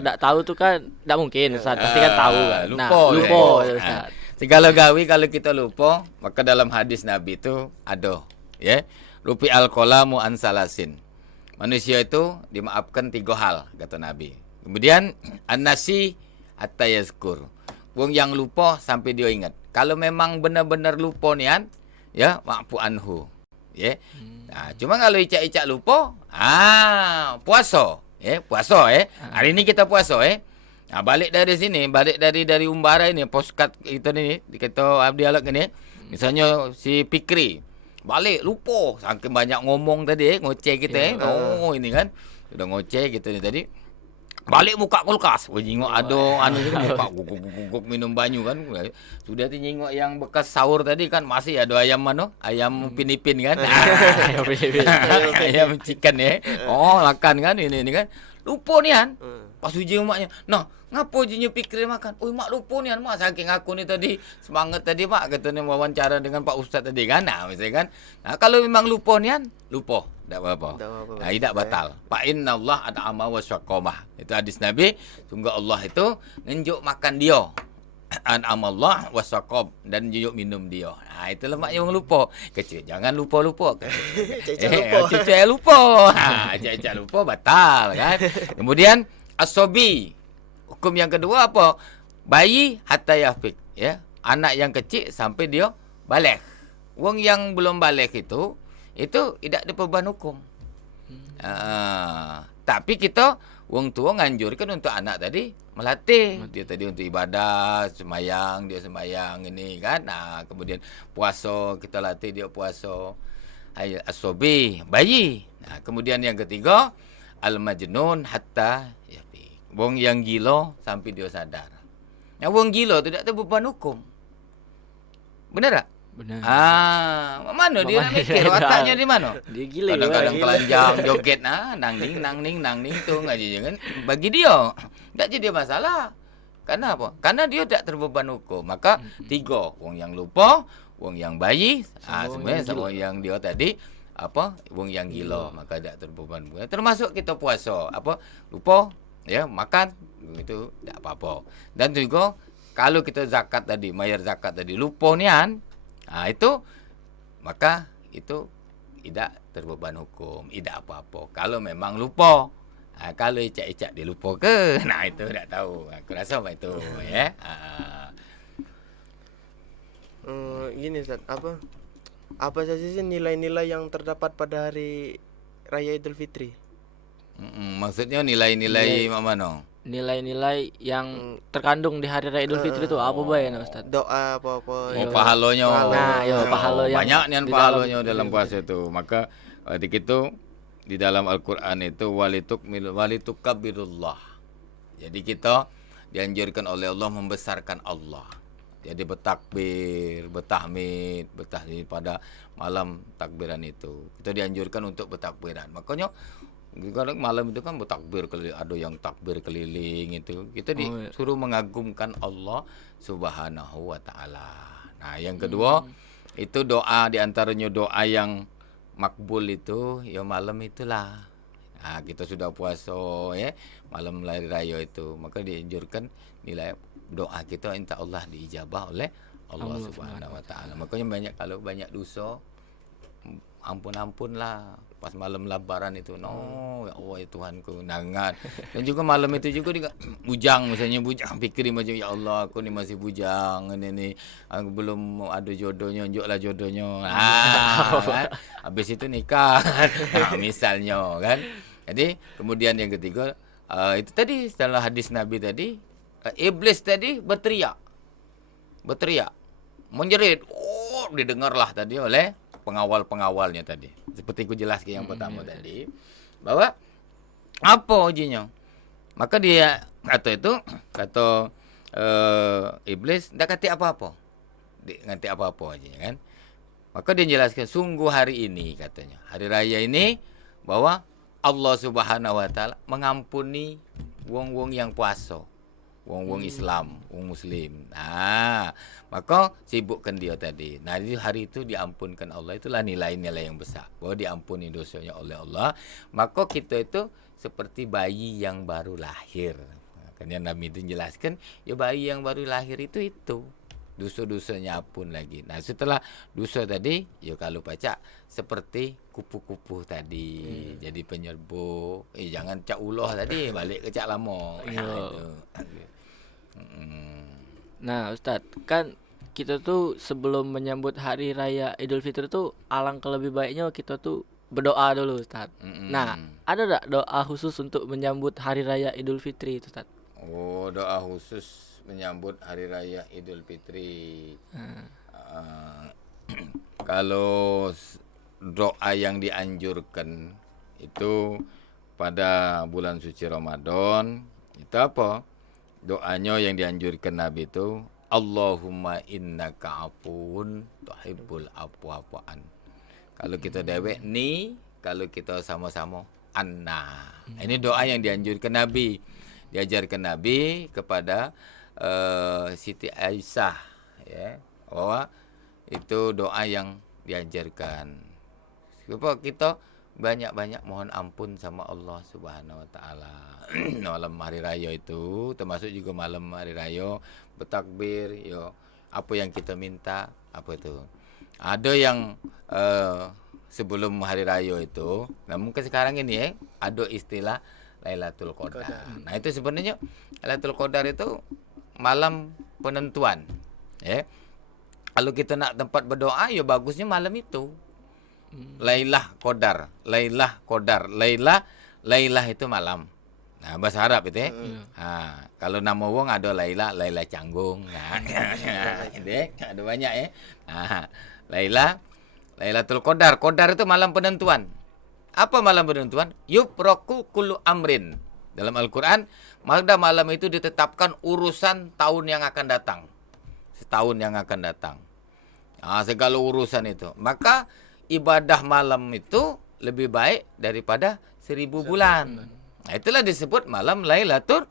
enggak tahu tuh kan enggak mungkin Ustaz. Pasti kan tahu kan. Lupa Ustaz. Segala gawi kalau kita lupa, maka dalam hadis Nabi itu ada rupi al-qalamu an salasin. Manusia itu dimaafkan 3 hal kata Nabi. Kemudian an-nasi hatta yazkur. Wong yang lupa sampai dia ingat. Kalau memang benar-benar lupa nian, ya maafu anhu. Nah, cuma kalau icak-icak lupa, puasa. Puasa Hari ini kita puasa Nah, balik dari sini, balik dari Umbara ini, postcard kita ni, kita dialog ini. Misalnya si Pikri balik lupa saking banyak ngomong tadi ngoceh kita ini kan sudah ngoceh gitu ni tadi balik buka kulkas jingok ada buka guguk minum banyu kan sudah nyingok yang bekas sahur tadi kan masih ada ayam ayam pinipin kan ayam chicken makan kan ini kan lupa nian pas uji emaknya ngapo jinyo Pikri makan? Mak lupa ni mak saking aku ni tadi semangat tadi mak kata ni wawancara dengan Pak Ustaz tadi kan. Nah, misalnya kan. Nah, kalau memang lupa nian, lupa. Tak apa-apa. Nah, tidak batal. Fa innallaha at'ama wa syaqamah. Itu hadis Nabi, sungguh Allah itu ngenjuk makan dia. An'amallah wa syaqab dan ngenjuk minum dia. Nah, itulah maknya orang lupa. Kecil jangan lupa-lupa. Cecek lupa. Cecek lupa batal kan. Kemudian as-sabi. Hukum yang kedua apa? Bayi hatta yafik, anak yang kecil sampai dia balik. Wong yang belum balik itu tidak ada beban hukum. Tapi kita wong tua nganjurkan untuk anak tadi melatih dia tadi untuk ibadah, sembahyang, dia sembahyang ini kan. Nah, kemudian puasa kita latih dia puasa. As-sabi, bayi. Nah, kemudian yang ketiga al-majnun hatta wong yang gila sampai dia sadar. Yang wong gila tu tak ada beban hukum. Benar tak? Benar. Mana dia nak mikir otaknya di mana? Dia gila. Kadang-kadang telanjang, joget nang-ning tu ngaji kan. Bagi dia tak jadi masalah. Karena apa? Karena dia tak terbeban hukum. Maka 3, wong yang lupa, wong yang bayi, sebenarnya sama yang dia tadi wong yang gila, maka tak terbeban. Termasuk kita puasa, lupa makan itu tak apa-apa. Dan juga kalau kita zakat tadi, bayar zakat tadi lupa nian, itu maka itu tidak terbeban hukum, tidak apa-apa. Kalau memang lupa, kalau icak-icak dia lupa ke, itu tak tahu. Aku rasa itu Gini Ustaz, Apa saja sih nilai-nilai yang terdapat pada hari raya Idul Fitri? Maksudnya nilai-nilai mana? Nilai-nilai yang terkandung di hari raya Idul Fitri itu apa bae nah Ustaz? Doa apa-apa. Oh, pahalanya. Nah, pahala yang banyak nian di pahalanya dalam dalam puasa itu. Maka ketika itu di dalam Al-Qur'an itu walitukabirullah. Jadi kita dianjurkan oleh Allah membesarkan Allah. Jadi bertakbir, bertahmid pada malam takbiran itu. Kita dianjurkan untuk bertakbiran. Makanya kadang malam itu kan bertakbir, ada yang takbir keliling itu. Kita disuruh mengagumkan Allah Subhanahu wa taala. Nah, yang kedua itu doa, di antaranya doa yang makbul itu ya malam itulah. Nah, kita sudah puasa ya, malam hari raya itu, maka dianjurkan nilai doa kita minta Allah diijabah oleh Allah Subhanahu wa taala. Makanya kalau banyak dosa ampun lah pas malam lebaran itu. Ya Allah ya Tuhanku nangat. Dan juga malam itu juga bujang, misalnya bujang pikir macam ya Allah aku ni masih bujang ini aku belum ada jodohnya, unjuklah jodohnya. Kan? Habis itu nikah. Nah, misalnya kan. Jadi kemudian yang ketiga itu tadi dalam hadis Nabi tadi, iblis tadi berteriak menjerit, didengarlah tadi oleh pengawal-pengawalnya tadi. Seperti ku jelaskan yang pertama tadi, bahwa apa ujinya? Maka dia kata iblis ndak kata apa-apa. Ngerti apa-apa aja kan. Maka dia jelaskan sungguh hari ini katanya, hari raya ini bahwa Allah Subhanahu wa taala mengampuni wong-wong yang puasa. Wong-wong Islam, wong Muslim. Nah, maka sibukkan dia tadi. Nah, di hari itu diampunkan Allah, itulah nilai-nilai yang besar. Bahwa diampuni dosanya oleh Allah. Maka kita itu seperti bayi yang baru lahir. Makanya Nabi itu jelaskan, ya bayi yang baru lahir itu. Dosa-dosanya ampun lagi. Nah, setelah dosa tadi, ya kalau baca seperti kupu-kupu tadi. Jadi penyerbu. Jangan cak ulah tadi, balik ke cak lama. Nah, Ustadz, kan kita tuh sebelum menyambut hari raya Idul Fitri tuh alangkah lebih baiknya kita tuh berdoa dulu, Ustadz. Nah, ada enggak doa khusus untuk menyambut hari raya Idul Fitri itu, Ustadz? Oh, doa khusus menyambut hari raya Idul Fitri. Kalau doa yang dianjurkan itu pada bulan suci Ramadan, itu apa? Doanya yang dianjurkan Nabi itu, Allahumma innaka afuun tuhibbul afwa fa'an. Kalau kita dewek ni, kalau kita sama-sama anna. Ini doa yang dianjurkan Nabi. Diajarkan Nabi kepada Siti Aisyah, ya, bahwa itu doa yang diajarkan. Supaya kita banyak-banyak mohon ampun sama Allah Subhanahu wa taala. Malam hari raya itu, termasuk juga malam hari raya bertakbir, yo apa yang kita minta, apa itu. Ada yang sebelum hari raya itu, nah mungkin sekarang ini ada istilah Lailatul Qadar. Nah, itu sebenarnya Lailatul Qadar itu malam penentuan. Ya. Kalau kita nak tempat berdoa, ya bagusnya malam itu. Lailah Qadar, Lailah itu malam. Nah, bahasa Arab itu ya. Kalau nama wong ada Laila Canggung. Nah, ada banyak ya. Nah, Lailatul Qadar. Qadar itu malam penentuan. Apa malam penentuan? Yubraku kullu amrin. Dalam Al-Quran, pada malam itu ditetapkan urusan tahun yang akan datang. Setahun yang akan datang. Segala urusan itu. Maka ibadah malam itu lebih baik daripada 1000 bulan. Nah, itulah disebut malam Lailatul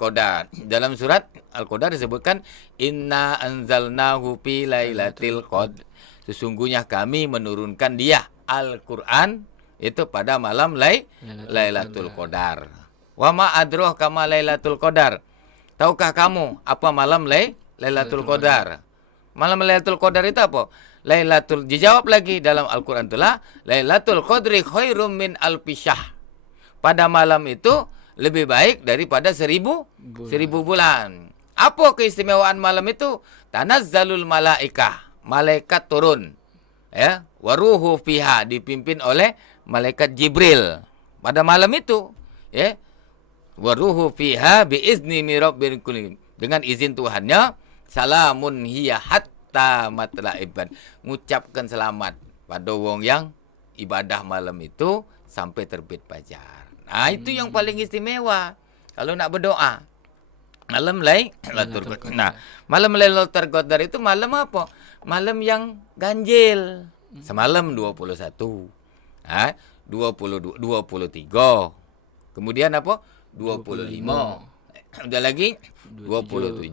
Qadar. Dalam surat Al-Qadar disebutkan, Inna anzalnahu fi Lailatul Qadar. Sesungguhnya kami menurunkan dia, Al-Quran, itu pada malam Lailatul Qadar. Wa ma adraka ma Lailatul Qadar. Tahukah kamu apa malam Lailatul Qadar? Malam Lailatul Qadar itu apa? Dijawab lagi dalam Al-Qur'an itulah Lailatul Qadri khairum min alfi syahr. Pada malam itu lebih baik daripada 1000 bulan. Apa keistimewaan malam itu? Tanazzalul malaikah. Malaikat turun. ya, waruhu fiha, dipimpin oleh malaikat Jibril pada malam itu, ya. Waruhu fiha biizni min rabbil kulim, dengan izin Tuhannya, salamun hiya hatta matla'ibad, ngucapkan selamat pada wong yang ibadah malam itu sampai terbit fajar. Nah, itu yang paling istimewa kalau nak berdoa. Malam Lailatul Qadar. Nah, malam Lailatul Qadar itu malam apa? Malam yang ganjil. Semalam 21. 22, 23. Kemudian apa? 25. Udah lagi 27.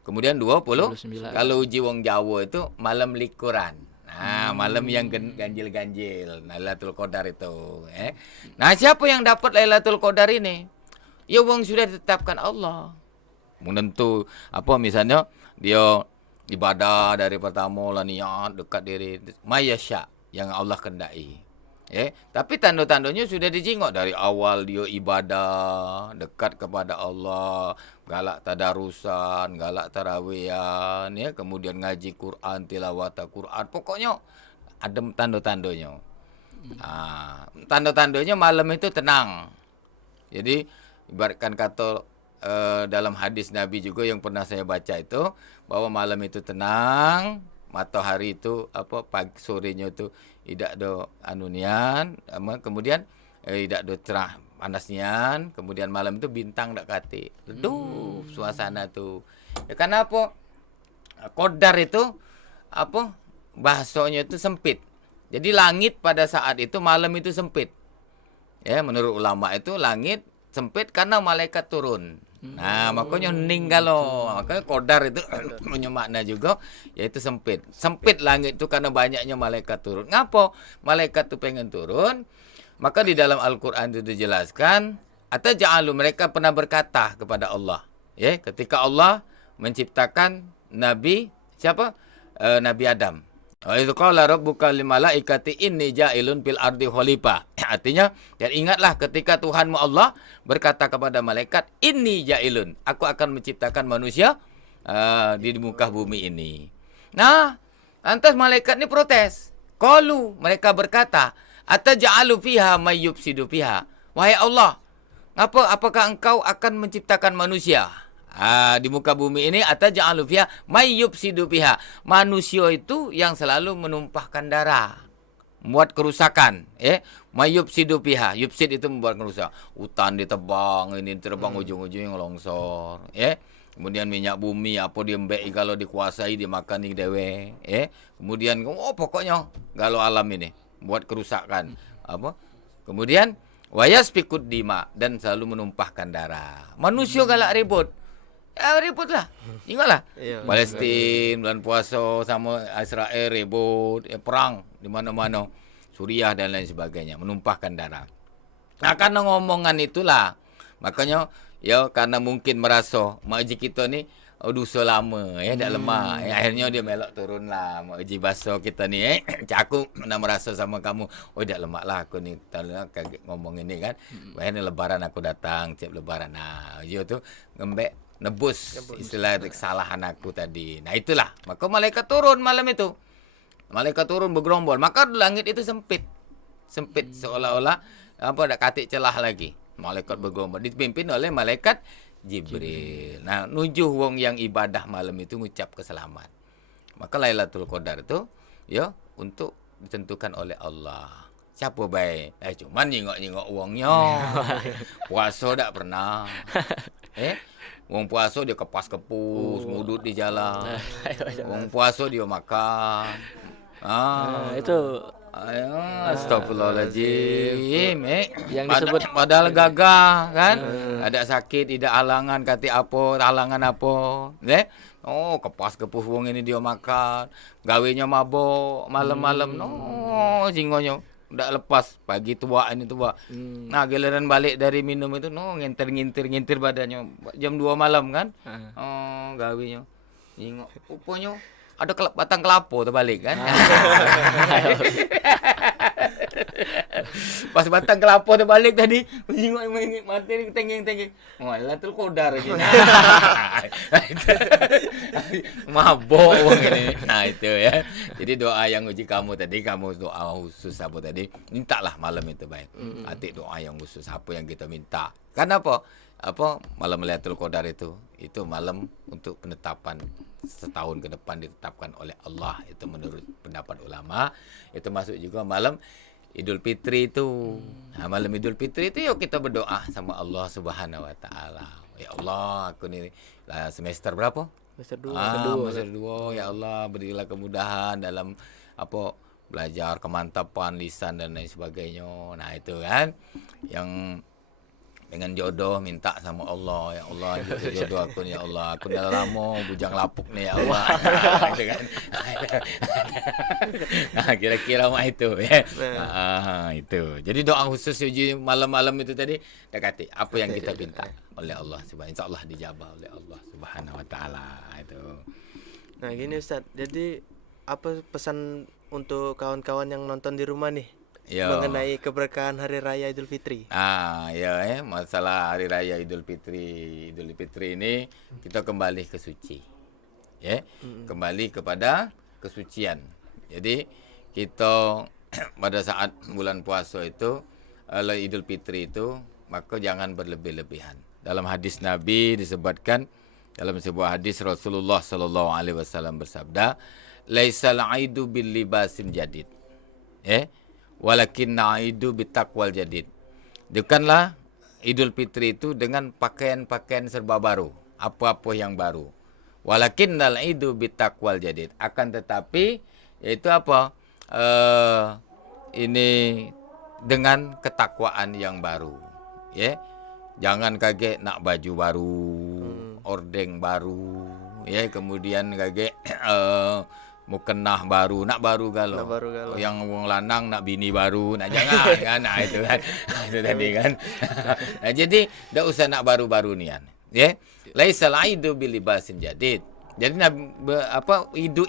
Kemudian 20. Kalau uji wong Jawa itu malam likuran. Nah, malam yang ganjil-ganjil, Lailatul Qadar itu, Nah, siapa yang dapat Lailatul Qadar ini? Ya wong sudah ditetapkan Allah. Menentu apa misalnya dia ibadah dari pertama lah niat dekat diri mayasya yang Allah kendai. Tapi tanda-tandanya sudah dijingok dari awal dia ibadah dekat kepada Allah, galak tadarusan, galak tarawihan, kemudian ngaji Quran, tilawat Quran, pokoknya ada tanda-tandanya. Tanda-tandanya malam itu tenang. Jadi ibaratkan kata dalam hadis Nabi juga yang pernah saya baca itu, bahwa malam itu tenang, matahari itu pagi sorenya itu tidak ada anunian, kemudian tidak ada cerah panasnian, kemudian malam itu bintang dak kati. Redup suasana tu. Ya karena apa? Qadar itu bahasanya itu sempit. Jadi langit pada saat itu malam itu sempit. Ya, menurut ulama itu langit sempit karena malaikat turun. Nah, makanya hening kalau. Makanya Qadar itu punya makna juga, yaitu sempit. Sempit langit itu karena banyaknya malaikat turun. Ngapa malaikat itu pengen turun? Maka di dalam Al-Quran itu dijelaskan, atau ja'alu, mereka pernah berkata kepada Allah. Ya, ketika Allah menciptakan Nabi, siapa? Nabi Adam. Wa idz qala rabbuka lil malaikati inni ja'ilun fil ardi khalifah. Artinya, dan ingatlah ketika Tuhanmu Allah berkata kepada malaikat, inni ja'ilun, aku akan menciptakan manusia di muka bumi ini. Nah, lantas malaikat ini protes. Qalu, mereka berkata, ataj'alu fiha may yufsidu fiha. Wahai Allah, apakah engkau akan menciptakan manusia di muka bumi ini, ataj'alu fiha may yufsidu fiha. Manusia itu yang selalu menumpahkan darah, membuat kerusakan, may yufsidu fiha. Yufsid itu membuat kerusakan. Hutan ditebang, ini terbang ujung-ujungnya longsor, Kemudian minyak bumi apa diembek kalau dikuasai dimakan dewe, Kemudian pokoknya galau alam ini buat kerusakan kemudian wayasfikud dima, dan selalu menumpahkan darah. Manusia galak ribut. Ya ributlah. Ingatlah. Palestin bulan puasa sama Israel ribut, perang di mana-mana. Suriah dan lain sebagainya, menumpahkan darah. Nah, karena ngomongan itulah, makanya karena mungkin merasa makji kita ni dosa lama dah lemah. Akhirnya dia melok turun lah makji bahasa kita ni aku nak merasa sama kamu. Dah lemak lah aku ni, kaget ngomong ini kan. Akhirnya lebaran aku datang, tiap lebaran. Nah, dia tu ngembek nebus istilah kesalahan aku tadi. Nah, itulah. Maka malaikat turun malam itu. Malaikat turun bergerombol. Maka langit itu sempit. Sempit seolah-olah tak katik celah lagi. Malaikat bergerombol dipimpin oleh malaikat Jibril. Nah, nujuh wong yang ibadah malam itu ngucap keselamat. Maka Lailatul Qadar itu untuk ditentukan oleh Allah. Siapa baik? Cuman nyingok-nyingok wongnya. Puasa tak pernah. Wong puasa dia kepas-kepus, ngudut di jalan. Wong puasa dia makan. Itu astagfirullahaladzim. Yang disebut padahal gagah kan. Ada sakit, tidak halangan, kata apa, halangan apa. Kepas kepus wong ini dia makan. Gawenya mabok malam-malam. Jingonya udah lepas pagi tua ini tua. Nah, giliran balik dari minum itu ngintir badannya jam 2 malam kan. Gawenya jingok rupanya ada batang kelapa terbalik kan. Pas batang kelapa tu balik tadi, menjenguk mati tengeng-tengeng. Lailatul Qadar gitu. Mabok wong ini. Nah itu ya. Jadi doa yang uji kamu tadi, kamu doa khusus apa tadi, mintalah malam itu baik. Atik doa yang khusus apa yang kita minta. Karena apa? Malam Lailatul Qadar itu malam untuk penetapan setahun ke depan ditetapkan oleh Allah, itu menurut pendapat ulama. Itu masuk juga malam Idul Fitri itu. Nah, malam Idul Fitri itu yuk kita berdoa sama Allah Subhanahu wa taala. Ya Allah, aku ni semester berapa? Semester 2. Semester 2. Ya Allah, berilah kemudahan dalam belajar, kemantapan lisan dan lain sebagainya. Nah, itu kan yang dengan jodoh minta sama Allah, ya Allah jodoh aku nih, ya Allah aku dah lama bujang lapuk nih, ya Allah. Gitu kan. Nah, kira-kira mah itu ya. Itu. Jadi doa khusus uji malam-malam itu tadi dekati apa yang kita minta oleh Allah subhanahu, insyaallah dijabah oleh Allah Subhanahu wa taala itu. Nah, gini Ustaz. Jadi apa pesan untuk kawan-kawan yang nonton di rumah nih? Mengenai keberkahan hari raya Idul Fitri. Masalah hari raya Idul Fitri ini kita kembali ke suci. Ya, kembali kepada kesucian. Jadi kita pada saat bulan puasa itu Idul Fitri itu maka jangan berlebih-lebihan. Dalam hadis Nabi disebutkan, dalam sebuah hadis Rasulullah sallallahu alaihi wasallam bersabda, "Laisal aidu bil libasin jadid." Walakin na'idu bitaqwal jadid. Bukanlah Idul Fitri itu dengan pakaian-pakaian serba baru, apa-apa yang baru. Walakin na'idu bitaqwal jadid. Akan tetapi yaitu apa? Ini dengan ketakwaan yang baru. Ya. Jangan kaget nak baju baru, ordeng baru, ya, kemudian kaget mukenah baru, nak baru galau. Yang wong lanang nak bini baru, nak jangan kan. Nah itu kan. Itu tadi kan. Nah, jadi enggak usah nak baru-baru nian. Ya. Laisal aidu bil libasin jadid. Jadi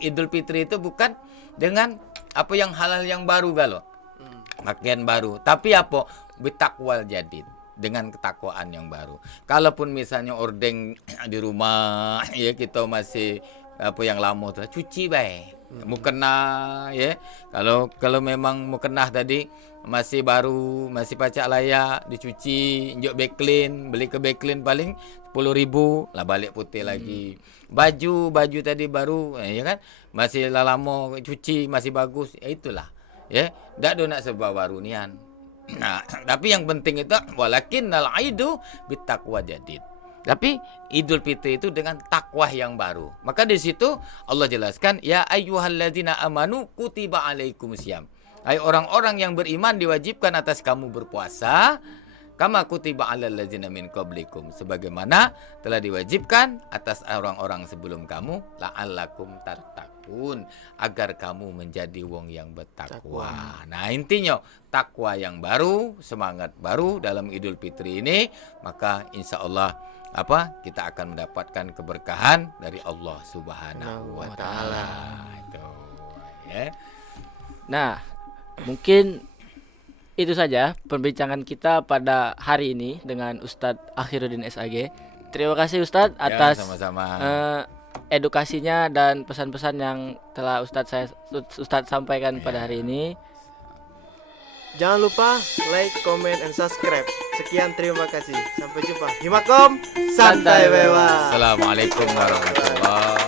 Idul Fitri itu bukan dengan apa yang halal yang baru galau. Pakaian baru, tapi apa? Bitakwal jadid. Dengan ketakwaan yang baru. Kalaupun misalnya ordeng di rumah, ya kita masih apa yang lama tu cuci baik. Mukena ya. Kalau memang mukena tadi masih baru, masih pacak layak, dicuci, injok backlin, beli ke backlin paling 10,000 lah balik putih lagi. Baju tadi baru ya kan, masih lama cuci masih bagus. Ya itulah. Ya, ndak do nak sebab baru nian. Nah, tapi yang penting itu walakinnal aidu bitaqwa jadid. Tapi Idul Fitri itu dengan takwa yang baru. Maka di situ Allah jelaskan, ya ayyuhalladzina amanu kutiba alaikumusiyam. Hai orang-orang yang beriman diwajibkan atas kamu berpuasa, kama kutiba alal ladzina min qablikum, sebagaimana telah diwajibkan atas orang-orang sebelum kamu, la'allakum tattaqun, agar kamu menjadi wong yang bertakwa. Nah, intinya takwa yang baru, semangat baru dalam Idul Fitri ini, maka insyaallah kita akan mendapatkan keberkahan dari Allah Subhanahu wa taala. Itu ya. Nah, Mungkin itu saja perbincangan kita pada hari ini dengan Ustadz Akhiruddin SAG. Terima kasih Ustadz atas edukasinya dan pesan-pesan yang telah Ustadz sampaikan pada hari ini. Jangan lupa like, comment, and subscribe. Sekian, terima kasih. Sampai jumpa. Himakom, santai bebas. Assalamualaikum warahmatullahi wabarakatuh.